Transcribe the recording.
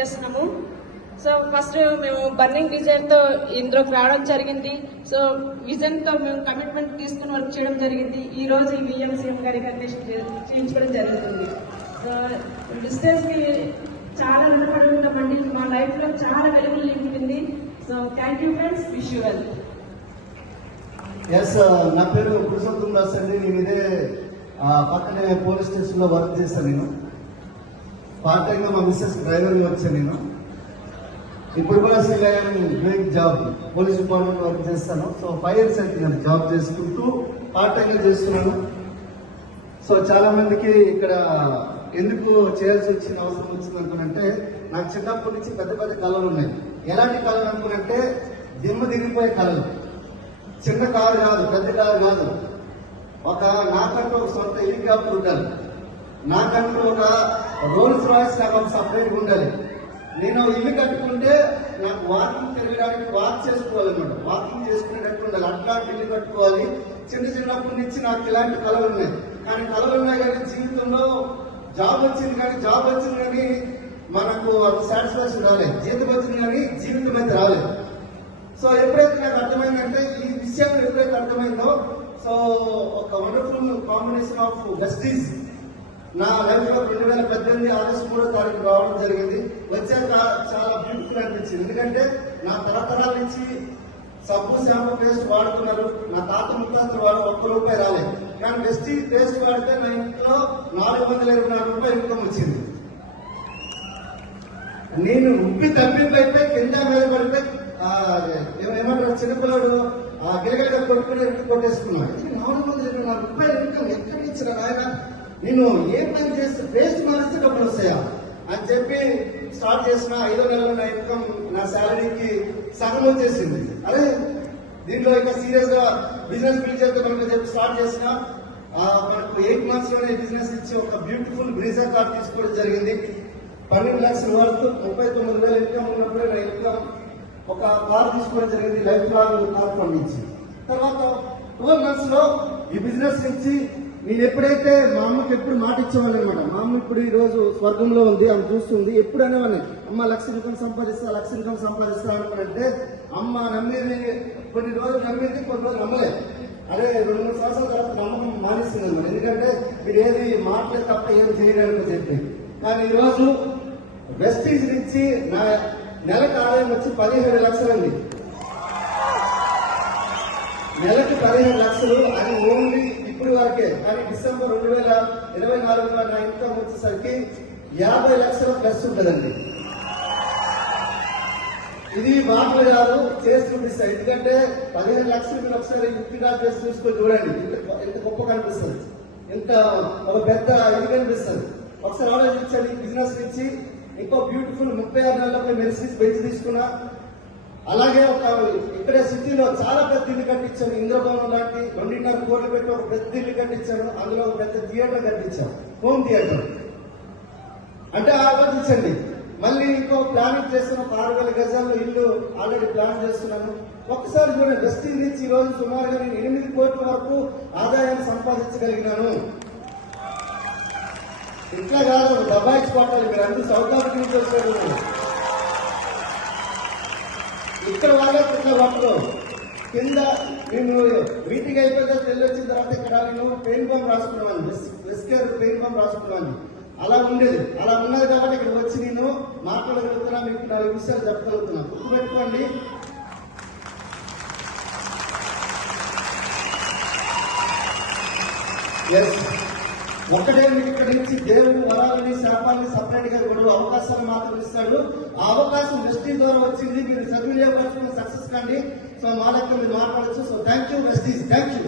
చేస్తున్నాము. So first మేము burning desire తో ఇందులోకి రావడం జరిగింది. సో విజన్ తో మేము కమిట్మెంట్ తీసుకుని వర్క్ చేయడం జరిగింది. ఈ రోజు ఈ విఎంసీఎం గారి రికగ్నిషన్ చేయించుకోవడం జరుగుతుంది. సో డిస్టెన్స్ కి చాలా రుణపడి ఉన్నామండి. మా లైఫ్ లో చాలా వెలుగులు నింపింది. So thank you friends, wish you well. Yes, నా పేరు పురుషోత్తం దాస్ అండి. నేను ఇదే పక్కనే పోలీస్ స్టేషన్ లో వర్క్ చేశాను. నేను పార్ట్ టైం గా మా మిస్సెస్ డ్రైవర్ వచ్చాను. నేను ఇప్పుడు కూడా doing job police department work చేస్తాను. సో 5 years అయితే నేను జాబ్ చేసుకుంటూ పార్ట్ టైం గా చేస్తున్నాను. సో చాలా మందికి ఇక్కడ ఎందుకు చేయాల్సి వచ్చిన అవసరం వచ్చింది అనుకున్నంటే, నాకు చిన్నప్పటి నుంచి పెద్ద పెద్ద కళలు ఉన్నాయి. ఎలాంటి కళలు అనుకున్నంటే దిమ్మ దిగిపోయే కళలు. చిన్న కారు కాదు, పెద్ద కారు కాదు, నాకంటూ ఒక సొంత హెలికాప్టర్ ఉండాలి, నాకంటూ ఒక రోల్స్ రాయిస్ నాకు ఒక సపరేట్గా ఉండాలి. నేను ఇల్లు కట్టుకుంటే నాకు వాకింగ్ తిరగడానికి వాక్ చేసుకోవాలన్నమాట, వాకింగ్ చేసుకునేటట్టు ఉండాలి. అట్లాంటి ఇల్లు కట్టుకోవాలి. చిన్నప్పటి నుంచి నాకు ఇలాంటి కళలు ఉన్నాయి. కానీ కళలు ఉన్నాయి కానీ జీవితంలో జాబ్ వచ్చింది కానీ మనకు సాటిస్ఫాక్షన్ రాలేదు. జీతం వచ్చింది కానీ జీవితం అయితే రాలేదు. సో ఎప్పుడైతే నాకు అర్థమైందంటే, ఈ విషయం ఎప్పుడైతే అర్థమైందో, సో ఒక వండర్ఫుల్ కాంబినేషన్ ఆఫ్ వెస్టీజ్ నా లైఫ్ లో 2018 ఆగస్టు 3వ తారీఖు రావడం జరిగింది. వచ్చాక చాలా బ్యూటిఫుల్ అనిపించింది. ఎందుకంటే నా తరతరాల నుంచి సబ్బు షాంపూ పేస్ట్ వాడుతున్నారు. నా తాత ముత్తాతలు వాడు ₹1 రాలేదు. కానీ వెస్టీజ్ పేస్ట్ వాడితే నా ఇంట్లో ₹424 ఇన్కమ్ వచ్చింది. నేను ఉబ్బి తప్పిపోయిపోయి కింద మీద పడిపోయి ఏమంటారు, చిన్నపిల్లడు గిలగలిగా కొట్టుకుని కొట్టేసుకున్నాడు. ₹424 ఇన్కమ్ ఎక్కడి నుంచి ఆయన, నేను ఏ పని చేస్తే పేస్ట్ మారిస్తే డబ్బులు వస్తాయా అని చెప్పి స్టార్ట్ చేసిన 5వ నెలలో నా ఇన్కమ్ నా శాలరీకి సగం వచ్చేసింది. అదే దీంట్లో ఇంకా సీరియస్ గా బిజినెస్ బిల్డ్ చేస్తే మనకు చెప్పి స్టార్ట్ చేసిన మనకు 8 months లోనే బిజినెస్ ఇచ్చి ఒక బ్యూటిఫుల్ బ్రీజర్ కార్ తీసుకోవడం జరిగింది. 12 lakhs వర్త్ 39,000 ఇన్కమ్ ఉన్నప్పుడే నా ఇన్కమ్ ఒక కార్ తీసుకోవడం జరిగింది, లైఫ్ లాంగ్ కార్ పండించి. తర్వాత 12 months లో ఈ బిజినెస్ నుంచి నేను ఎప్పుడైతే మా అమ్మకి ఎప్పుడు మాట ఇచ్చేవాళ్ళు అనమాట. మా అమ్మ ఇప్పుడు ఈ రోజు స్వర్గంలో ఉంది, ఆమె చూస్తుంది. ఎప్పుడు అనేవాడిని, అమ్మ ₹1,00,000 సంపాదిస్తా అనుకున్నంటే అమ్మ నమ్మేది, కొన్ని రోజులు నమ్మేది, కొన్ని రోజులు నమ్మలేదు. అదే 2-3 సంవత్సరాల తర్వాత నమ్మకం మానేస్తుంది అనమాట. ఎందుకంటే మీరు ఏది మాటలేదు తప్ప ఏమి చేయడానికి చెప్పి. కానీ ఈరోజు వెస్టీజ్ నుంచి నా నెలకు ఆదాయం వచ్చి 17 లక్షలు అండి. నెలకు 17 లక్షలు, అది ఓన్లీ ఇప్పుడు వరకే. కానీ డిసెంబర్ 2024లో నా ఇన్కమ్ వచ్చేసరికి 50 లక్షల ప్లస్ ఉంటుందండి. ఇది మాటలు కాదు, చేసి చూపిస్తాయి. ఎందుకంటే 15 లక్షలు మీరు ఒకసారి ఇంటిగా చేసి చూసుకొని చూడండి, ఎంత గొప్ప కనిపిస్తుంది, ఎంత ఒక పెద్ద ఇది కనిపిస్తుంది. ఒకసారి ఆలోచించండి. బిజినెస్ నుంచి ఇంకో బ్యూటిఫుల్ 36 నెలలపై మెరిసిస్ బెంచ్ తీసుకున్నా. అలాగే ఇక్కడే సిటీలో చాలా పెద్ద ఇల్లు కట్టించాను. ఇంద్రభవనం లాంటి 2.5 కోట్లు పెట్టి ఒక పెద్ద ఇల్లు కట్టించాను. అందులో ఒక పెద్ద థియేటర్ కట్టించాను, హోమ్ థియేటర్. అంటే ఆలోచించండి. మళ్ళీ ఇంకో ప్లానింగ్ చేస్తున్న 6,000 గజాల్లో ఇల్లు ఆల్రెడీ ప్లాన్ చేస్తున్నాను. ఒక్కసారి చూడండి, వెస్టీజ్ నుంచి ఈ రోజు సుమారుగా నేను 8 కోట్ల వరకు ఆదాయాన్ని సంపాదించగలిగినాను. ఇట్లా కాదు, దబాయించుకోవటాలి. మీరు అందరూ సౌత్ ఆఫ్రికా నుంచి వచ్చారు, ఇక్కడ వాళ్ళే ఇట్లా వాటిలో కింద. నేను మీటింగ్ అయిపోతే తెల్లి వచ్చిన తర్వాత ఇక్కడ నేను పెయిన్ బాంబ్ రాసుకున్నాను, వెస్కేర్ పెయిన్ బాంబ్ రాసుకున్నాను. అలా ఉండేది, అలా ఉన్నది కాబట్టి ఇక్కడ వచ్చి నేను మాట్లాడగలుగుతున్నా, మీకు 4 విషయాలు చెప్పగలుగుతున్నా. గుర్తుపెట్టుకోండి. ఒకటే మీకు ఇక్కడ నుంచి దేవుడు వరాలని శాపాలని సపరేట్ గా కూడా అవకాశాలు మాత్రం ఇస్తాడు. ఆ అవకాశం వెస్టీజ్ ద్వారా వచ్చింది. మీరు సద్వినియోగపరచుకుని సక్సెస్ కండి. సో మా లెక్క మీరు మాట్లాడచ్చు. So thank you Vestige, thank you.